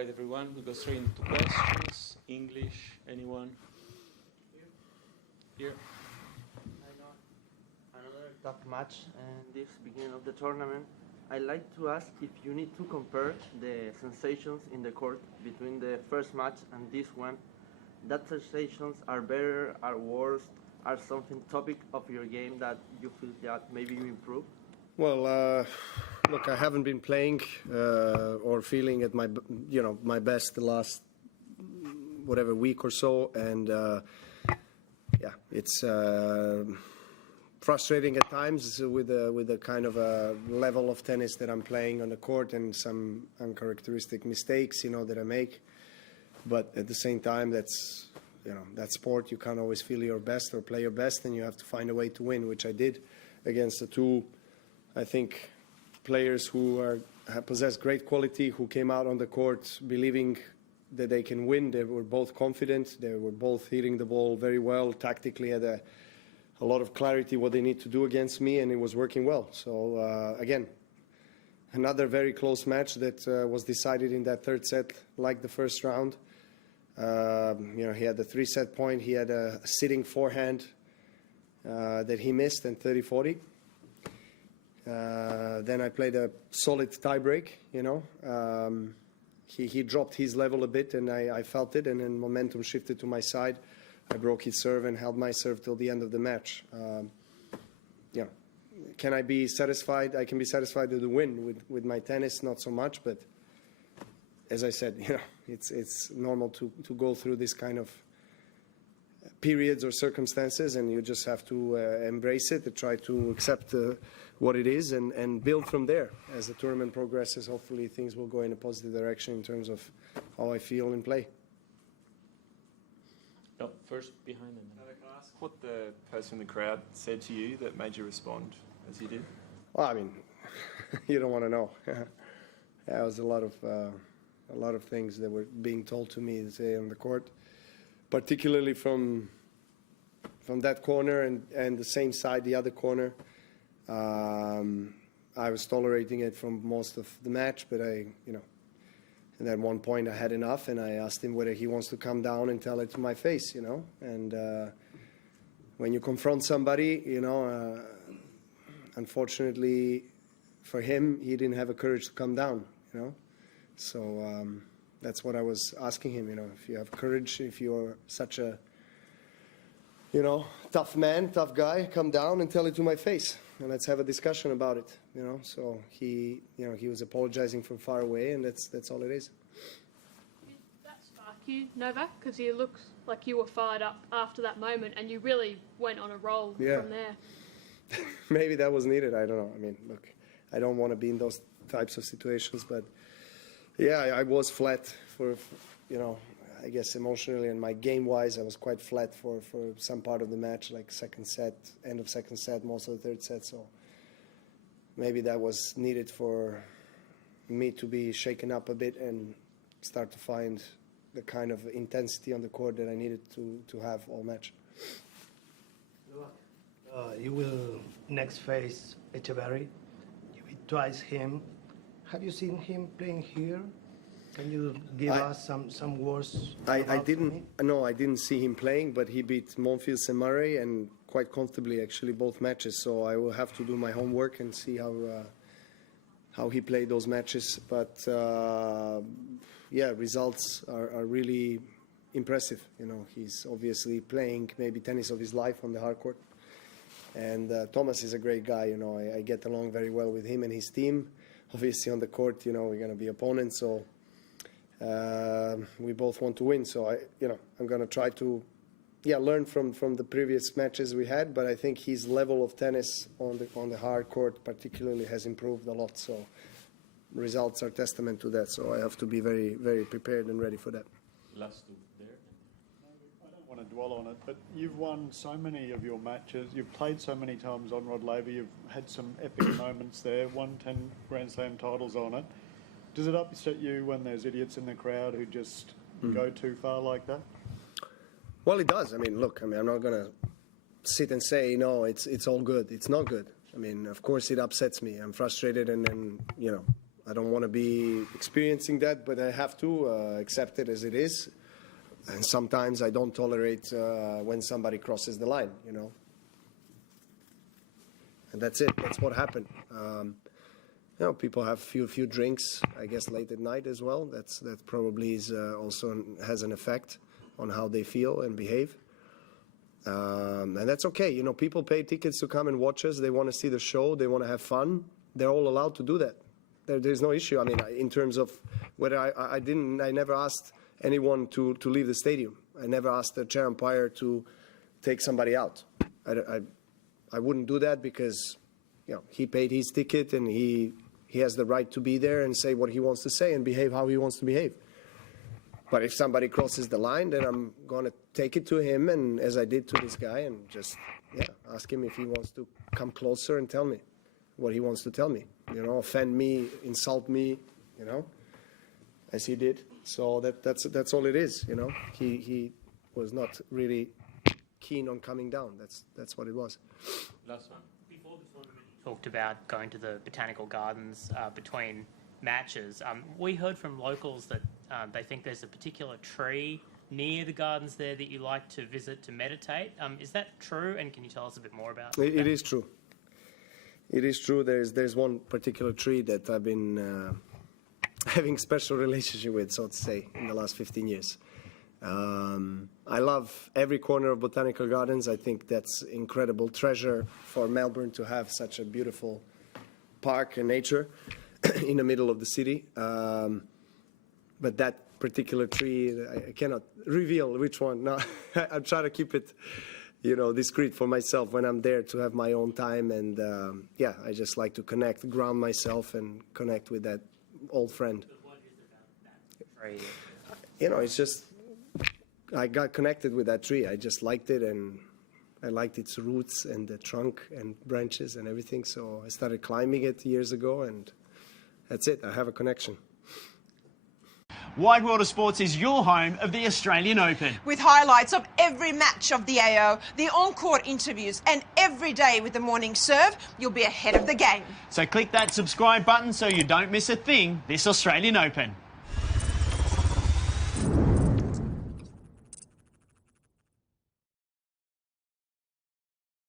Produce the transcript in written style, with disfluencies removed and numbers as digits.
right, everyone. We go straight into questions. English, anyone? Here. Another tough match in this beginning of the tournament. I'd like to ask if you need to compare the sensations in the court between the first match and this one. That sensations are better, are worse, are something topic of your game that you feel that maybe you improve? Well, look, I haven't been playing or feeling at my best the last whatever week or so, and yeah, it's frustrating at times with the kind of a level of tennis that I'm playing on the court and some uncharacteristic mistakes, that I make. But at the same time, that's that sport. You can't always feel your best or play your best, and you have to find a way to win, which I did against the two, I think, players who possess great quality, who came out on the court believing that they can win. They were both confident. They were both hitting the ball very well, tactically had a lot of clarity what they need to do against me, and it was working well. So again, another very close match that was decided in that third set, like the first round. He had the 3-set point. He had a sitting forehand that he missed in 30-40. Then I played a solid tiebreak. He dropped his level a bit, and I felt it, and then momentum shifted to my side. I broke his serve and held my serve till the end of the match. Can I be satisfied? I can be satisfied with the win. With my tennis, not so much. But as I said, it's normal to go through this kind of periods or circumstances, and you just have to embrace it, to try to accept what it is, and build from there. As the tournament progresses, hopefully things will go in a positive direction in terms of how I feel and play. No, first behind them. Can I ask what the person in the crowd said to you that made you respond as you did? Well, I mean, you don't want to know. There was a lot of things that were being told to me, say, on the court, particularly from that corner and the same side, the other corner. I was tolerating it from most of the match, but and at one point I had enough, and I asked him whether he wants to come down and tell it to my face, And when you confront somebody, unfortunately for him, he didn't have the courage to come down, So that's what I was asking him, if you have courage, if you're such a, tough man, tough guy, come down and tell it to my face, and let's have a discussion about it, So he was apologizing from far away, and that's all it is. Did that spark you, Novak? Because you looked like you were fired up after that moment, and you really went on a roll from there. Maybe that was needed. I don't know. I mean, look, I don't want to be in those types of situations, but yeah, I was flat for I guess emotionally, and my game-wise, I was quite flat for some part of the match, like second set, end of second set, most of the third set. So maybe that was needed for me to be shaken up a bit and start to find the kind of intensity on the court that I needed to have all match. You will next face Echeverry. You beat twice him. Have you seen him playing here? Can you give us some words? I didn't see him playing, but he beat Monfils and Murray, and quite comfortably, actually, both matches. So I will have to do my homework and see how he played those matches. But results are really impressive. He's obviously playing maybe tennis of his life on the hard court. And Thomas is a great guy. I get along very well with him and his team. Obviously, on the court, we're going to be opponents, so we both want to win. So I'm going to try to, learn from the previous matches we had. But I think his level of tennis on the hard court, particularly, has improved a lot. So results are testament to that. So I have to be very, very prepared and ready for that. Last two there. I don't want to dwell on it, but you've won so many of your matches. You've played so many times on Rod Laver. You've had some epic moments there, won 10 Grand Slam titles on it. Does it upset you when there's idiots in the crowd who just go too far like that? Well, it does. I mean, look, I'm not going to sit and say, no, it's all good. It's not good. I mean, of course it upsets me. I'm frustrated, and I don't want to be experiencing that, but I have to accept it as it is. And sometimes I don't tolerate when somebody crosses the line, you know. And that's it. That's what happened. You know, people have few drinks, I guess, late at night as well. That probably is also has an effect on how they feel and behave. And that's okay. You know, people pay tickets to come and watch us. They want to see the show. They want to have fun. They're all allowed to do that. There's no issue. I mean, in terms of whether I never asked anyone to leave the stadium. I never asked the chair umpire to take somebody out. I wouldn't do that because, you know, he paid his ticket and he has the right to be there and say what he wants to say and behave how he wants to behave. But if somebody crosses the line, then I'm going to take it to him, and as I did to this guy, and just, yeah, ask him if he wants to come closer and tell me what he wants to tell me. You know, offend me, insult me, you know, as he did. So that's all it is, you know. He was not really keen on coming down. That's what it was. Last one. Before the tournament, you talked about going to the Botanical Gardens between matches. We heard from locals that they think there's a particular tree near the gardens there that you like to visit to meditate. Is that true? And can you tell us a bit more about that? It is true. It is true. There's one particular tree that I've been having special relationship with, so to say, in the last 15 years. I love every corner of Botanical Gardens. I think that's incredible treasure for Melbourne to have such a beautiful park and nature in the middle of the city. But that particular tree, I cannot reveal which one. No, I'm trying to keep it, you know, discreet for myself when I'm there to have my own time. And yeah, I just like to ground myself and connect with that old friend. What is it about that tree? You know, it's just, I got connected with that tree. I just liked it, and I liked its roots and the trunk and branches and everything. So I started climbing it years ago, and that's it. I have a connection. Wide World of Sports is your home of the Australian Open. With highlights of every match of the AO, the on-court interviews, and every day with the morning serve, you'll be ahead of the game. So click that subscribe button so you don't miss a thing this Australian Open.